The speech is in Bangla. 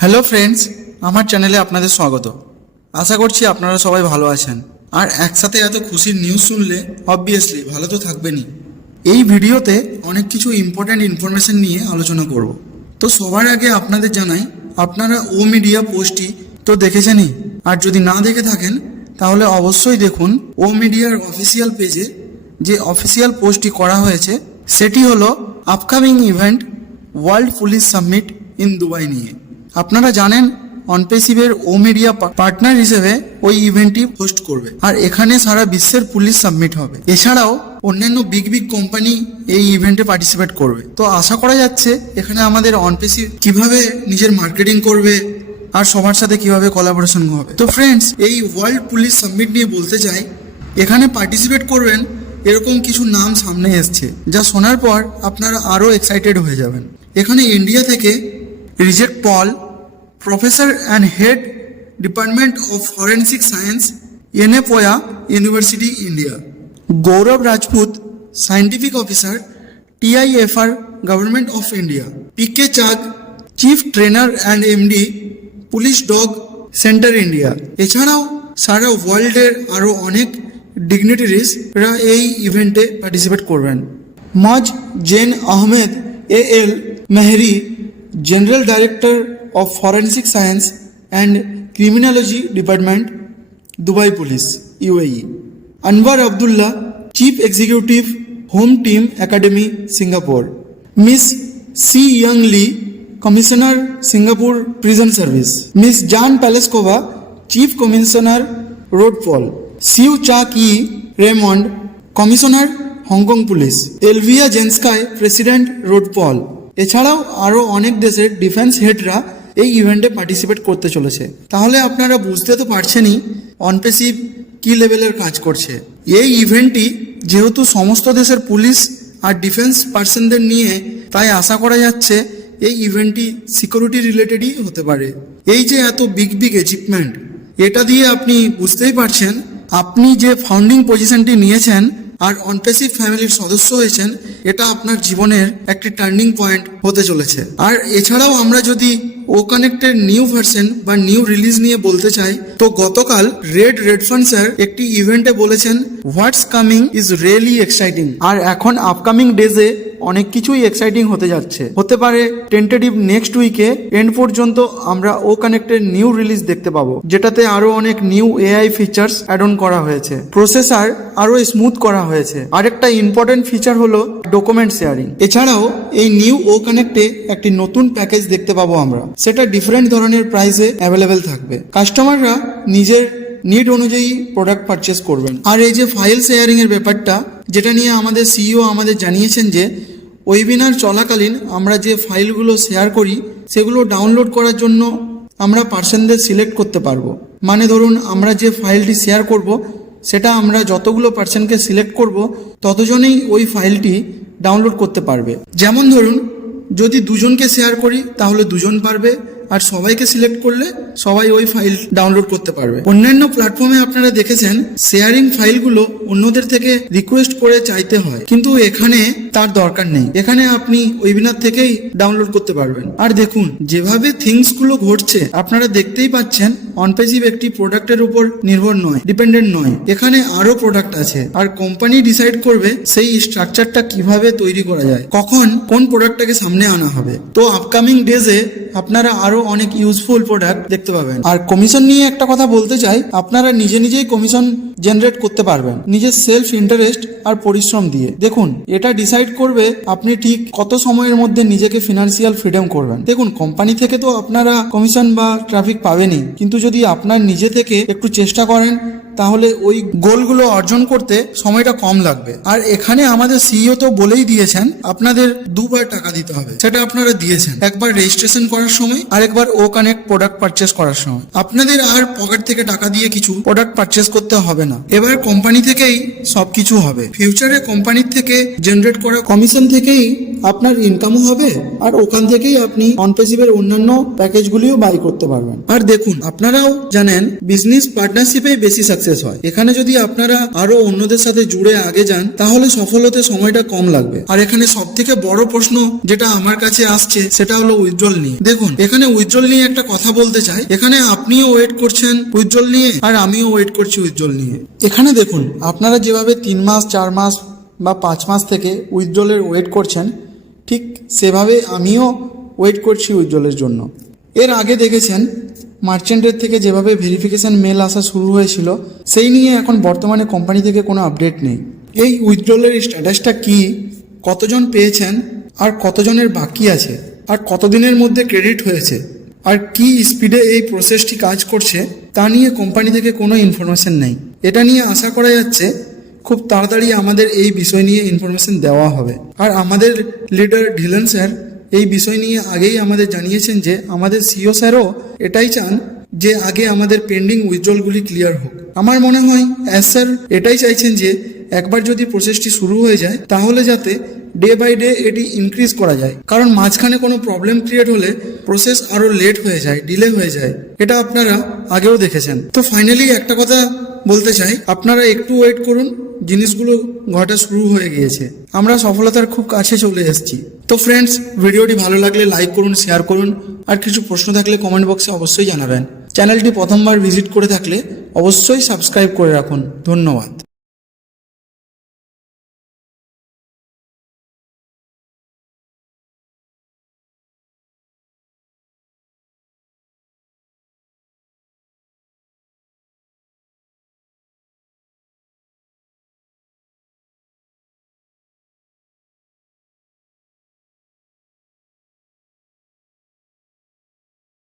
হ্যালো ফ্রেন্ডস আমার চ্যানেলে আপনাদের স্বাগত। আশা করছি আপনারা সবাই ভালো আছেন। আর একসাথে এত খুশির নিউজ শুনলে অবভিয়াসলি ভালো তো থাকবেনই। এই ভিডিওতে অনেক কিছু ইম্পর্ট্যান্ট ইনফরমেশন নিয়ে আলোচনা করব। তো সবার আগে আপনাদের জানাই, আপনারা ও মিডিয়া পোস্টটি তো দেখেছেনই? আর যদি না দেখে থাকেন, তাহলে অবশ্যই দেখুন ও মিডিয়ার অফিসিয়াল পেজে যে অফিসিয়াল পোস্টটি করা হয়েছে, সেটি হলো upcoming event world police summit in Dubai নিয়ে। আপনারা জানেন অনপেসিভের ও মিডিয়া পার্টনার হিসেবে ওই ইভেন্টটি হোস্ট করবে। আর এখানে সারা বিশ্বের পুলিশ সাবমিট হবে। এছাড়াও, অন্যান্য বিগ বিগ কোম্পানি এই ইভেন্টে পার্টিসিপেট করবে। তো আশা করা যাচ্ছে, এখানে আমাদের অনপেসিভ কীভাবে নিজের মার্কেটিং করবে আর সবার সাথে কীভাবে কোলাবোরেশন হবে। তো ফ্রেন্ডস এই ওয়ার্ল্ড পুলিশ সাবমিট নিয়ে বলতে চাই, এখানে পার্টিসিপেট করবেন, এরকম কিছু নাম সামনে এসছে, যা শোনার পর আপনারা আরও এক্সাইটেড হয়ে যাবেন। এখানে ইন্ডিয়া থেকে রিজেক্ট পল professor and head department of forensic science এনএপোয়া university India Gaurav Rajput scientific officer TIFR government of India PK চাক chief trainer and MD police dog centre India এছাড়াও সারা ওয়ার্ল্ডের আরও অনেক ডিগনিটারিজরা এই ইভেন্টে পার্টিসিপেট করবেন। মজ gen Ahmed Al Mehri General Director of Forensic Science and Criminology Department, Dubai Police, UAE. Anwar Abdullah, Chief Executive, Home Team Academy, Singapore. Miss C. Young Lee, Commissioner, Singapore Prison Service. Miss Jan Paleskova, Chief Commissioner, Roadfall. Siu Chak Yi, Raymond, Commissioner, Hong Kong Police. Elvia Jenskai, President, Roadfall. এছাড়াও আরও অনেক দেশের ডিফেন্স হেডরা এই ইভেন্টে পার্টিসিপেট করতে চলেছে। তাহলে আপনারা বুঝতে তো পারছেনই অনপেসিভ কি লেভেলের কাজ করছে। এই ইভেন্টটি যেহেতু সমস্ত দেশের পুলিশ আর ডিফেন্স পার্সনদের নিয়ে তাই আশা করা যাচ্ছে এই ইভেন্টটি সিকিউরিটি রিলেটেডই হতে পারে। এই যে এত বিগ বিগ অ্যাচিভমেন্ট এটা দিয়ে আপনি বুঝতেই পারছেন, আপনি যে ফাউন্ডিং পজিশনটি নিয়েছেন আর অনপেসিভ ফ্যামিলির সদস্য হয়েছেন, এটা আপনার জীবনের একটি টার্নিং পয়েন্ট হতে চলেছে। আর এছাড়াও আমরা যদি ও কানেক্টের নিউ ভার্সন বা নিউ রিলিজ নিয়ে বলতে চাই, তো গতকাল রেড রেড স্যার একটি ইভেন্টে বলেছেন what's coming is really exciting আর এখন আপকামিং ডেজে অনেক কিছুই এক্সাইটিং হতে যাচ্ছে। হতে পারে টেন্টেটিভ নেক্সট উইকে এন্ড পর্যন্ত আমরা ও কানেক্টের নিউ রিলিজ দেখতে পাবো, যেটাতে আরও অনেক new AI features add on করা হয়েছে। প্রসেসার আরও স্মুথ করা হয়েছে। আরেকটা ইম্পর্টেন্ট ফিচার হলো ডকুমেন্ট শেয়ারিং এছাড়াও এই নিউ ও কানেক্টে একটি নতুন প্যাকেজ দেখতে পাবো আমরা। সেটা ডিফারেন্ট ধরনের প্রাইসে অ্যাভেলেবেল থাকবে। কাস্টমাররা নিজের নিড অনুযায়ী প্রোডাক্ট পারচেস করবেন। আর এই যে ফাইল শেয়ারিং এর ব্যাপারটা, যেটা নিয়ে আমাদের সিইও আমাদের জানিয়েছেন যে ওয়েবিনার চলাকালীন আমরা যে ফাইলগুলো শেয়ার করি, সেগুলো ডাউনলোড করার জন্য আমরা পার্সেন্টদের সিলেক্ট করতে পারব। মানে ধরুন, আমরা যে ফাইলটি শেয়ার করব, সেটা আমরা যতগুলো পার্সেন্টকে সিলেক্ট করব, ততজনেই ওই ফাইলটি ডাউনলোড করতে পারবে। যেমন ধরুন, যদি দুজনকে শেয়ার করি, তাহলে দুজন পারবে আর সবাইকে সিলেক্ট করলে সবাই ওই ফাইল ডাউনলোড করতে পারবে। অন্যান্য প্ল্যাটফর্মে আপনারা দেখেছেন শেয়ারিং ফাইলগুলো অন্যদের থেকে রিকোয়েস্ট করে চাইতে হয়। কিন্তু এখানে তার দরকার নেই। এখানে আপনি ওয়েবিনার থেকেই ডাউনলোড করতে পারবেন। আর দেখুন, যেভাবে থিংসগুলো ঘটছে, আপনারা দেখতেই পাচ্ছেন অনপেসিভ একটি প্রোডাক্টের উপর নির্ভর নয় ডিপেন্ডেন্ট নয়। এখানে আরও প্রোডাক্ট আছে। আর কোম্পানি ডিসাইড করবে সেই স্ট্রাকচারটা কীভাবে তৈরি করা যায়। কখন কোন প্রোডাক্টটাকে সামনে আনা হবে। তো আপকামিং ডেজে আপনারা আরও অনেক ইউজফুল প্রোডাক্ট দেখতে পাবেন। আর কমিশন নিয়ে একটা কথা বলতে চাই, আপনারা নিজে নিজেই কমিশন জেনারেট করতে পারবেন। নিজের সেলফ ইন্টারেস্ট আর পরিশ্রম দিয়ে। দেখুন, এটা ডিসাইড করবে আপনি ঠিক কত সময়ের মধ্যে নিজেকে ফিনান্সিয়াল ফ্রিডম করবেন। দেখুন কোম্পানি থেকে তো আপনারা কমিশন বা ট্রাফিক পাবেনই। কিন্তু যদি আপনার নিজে থেকে একটু চেষ্টা করেন তাহলে ওই গোলগুলো অর্জন করতে সময়টা কম লাগবে। আর এখানে আমাদের সিইও তো বলেই দিয়েছেন, আপনাদের দুবার টাকা দিতে হবে। সেটা আপনারা দিয়েছেন। একবার রেজিস্ট্রেশন করার সময় আর একবার ও কানেক্ট প্রোডাক্ট পারচেস করার সময়। আপনাদের আর পকেট থেকে টাকা দিয়ে কিছু প্রোডাক্ট পারচেস করতে হবে না। এবার কোম্পানি থেকেই সবকিছু হবে। ফিউচারে কোম্পানির থেকে জেনারেট করা কমিশন থেকেই আপনার ইনকামও হবে আর ওখান থেকেই আপনি অনপেসিভের অন্যান্য প্যাকেজগুলিও বাই করতে পারবেন। আর দেখুন, আপনারাও জানেন বিজনেস পার্টনারশিপে বেশি সাকসেস হয়। এখানে যদি আপনারা আরও অন্যদের সাথে জুড়ে আগে যান, তাহলে সফল হতে সময়টা কম লাগবে। আর এখানে সব থেকে বড় প্রশ্ন যেটা আমার কাছে আসছে, সেটা হলো উইথড্রল নিয়ে। দেখুন, এখানে উইথড্রল নিয়ে একটা কথা বলতে চাই। এখানে আপনিও ওয়েট করছেন উইথড্রল নিয়ে, আর আমিও ওয়েট করছি উইথড্রল নিয়ে। এখানে দেখুন, আপনারা যেভাবে তিন মাস, চার মাস বা পাঁচ মাস থেকে উইথড্রলের ওয়েট করছেন ঠিক সেভাবে আমিও ওয়েট করছি উইথড্রলের জন্য। এর আগে দেখেছেন, মার্চেন্টের থেকে যেভাবে ভেরিফিকেশন মেল আসা শুরু হয়েছিল, সেই নিয়ে এখন বর্তমানে কোম্পানি থেকে কোনো আপডেট নেই। এই উইথড্রলের স্ট্যাটাসটা কি, কতজন পেয়েছেন, আর কতজনের বাকি আছে, আর কতদিনের মধ্যে ক্রেডিট হয়েছে, আর কি স্পিডে এই প্রসেসটি কাজ করছে, তা নিয়ে কোম্পানি থেকে কোনো ইনফরমেশন নেই। এটা নিয়ে আশা করা যাচ্ছে খুব তাড়াতাড়ি আমাদের এই বিষয় নিয়ে ইনফরমেশন দেওয়া হবে। আর আমাদের লিডার ঢিলন স্যার এই বিষয় নিয়ে আগেই আমাদের জানিয়েছেন যে, আমাদের সিও স্যারও এটাই চান যে, আগে আমাদের পেন্ডিং উইথড্রলগুলি ক্লিয়ার হোক। আমার মনে হয় অ্যাজ স্যার এটাই চাইছেন যে, একবার যদি প্রসেসটি শুরু হয়ে যায়, তাহলে যাতে ডে বাই ডে এটি ইনক্রিজ করা যায়। কারণ মাঝখানে কোনো প্রবলেম ক্রিয়েট হলে প্রসেস আরও লেট হয়ে যায় ডিলে হয়ে যায়। এটা আপনারা আগেও দেখেছেন। তো ফাইনালি একটা কথা বলতে চাই, আপনারা একটু ওয়েট করুন, জিনিসগুলো ঘটা শুরু হয়ে গিয়েছে। আমরা সফলতার খুব কাছে চলে এসেছি। তো ফ্রেন্ডস ভিডিওটি ভালো লাগলে লাইক করুন শেয়ার করুন, আর কিছু প্রশ্ন থাকলে কমেন্ট বক্সে অবশ্যই জানাবেন। চ্যানেলটি প্রথমবার ভিজিট করে থাকলে অবশ্যই সাবস্ক্রাইব করে রাখুন। ধন্যবাদ।